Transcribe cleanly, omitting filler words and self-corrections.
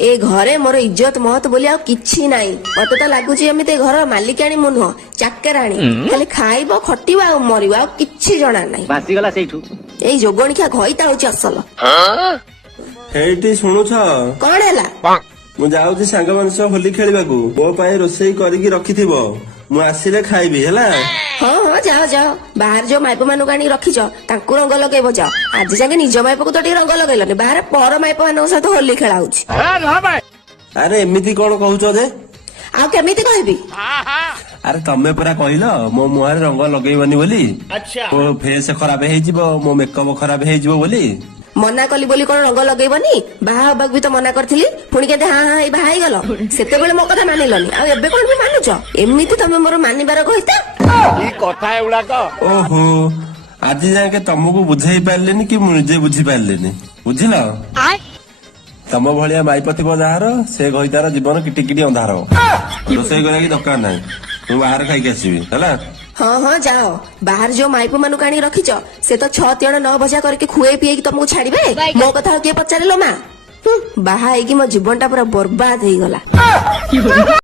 ए घरे मोर इज्जत महत बोली आ किछि नाही। मते तो लागुची एमिते घर मालिकाणी मु नुह चाकराणी खाली खाइबो खटिबो आ मरिबो आ किछि जणा नाही। बासी गला सेठू एई जोगणिखा घइता होची असल। हेटी शुणुछ कौन हैला मु जाउची सांग मान सह होली खेलिबाकू मो पाए रोसई करिकी रखिथिबो मु आसिले खाइबी हैला। हाँ हाँ जाओ जाओ बाहर जो माइप मानू आनी रखीच तांकु रंग लगेब जाओ। आज जाके निज माइप को तो टी रंग लगेलनि बाहर पर माइप मान सहित होली खेला होची। अरे एमिति कोन कहउछ जे आ केमिति कहबी अरे तमे परा कहिलो मो मुहारे रंग लगेइबनी बोली। अच्छा मो फेस खराब हेजिबो मो मेकअप खराब हेजिबो बोली मना कली बोली कोन रंग लगेबनी बाहा हबाक भी तो मना करथिली पुणी केते हां हां ए बाहा गलो सेते बेले मो कथा मानिलनी आ एबे कोन भी मानुछ एमिति तमे मोर मानिबार कहिता ई कथा एउडा को। ओहो आज जाके तुमको बुझाई पारलेनी कि मुझे बुझी पारलेनी बुझिल तम भलिया माइपति जार से गईतार जीवन किटिकिटी अंधार रोसई करा दरकार ना तू बाहर खाई आसबि है। हाँ हाँ जाओ बाहर जो माइप मानू आनी रखीच से तो 6 तिण 9 भजा करके खुए पिए तुमको छाड़बे मो कथा किए पचारे लो माँ बाहा मो जीवन टा पूरा बर्बाद हो गला।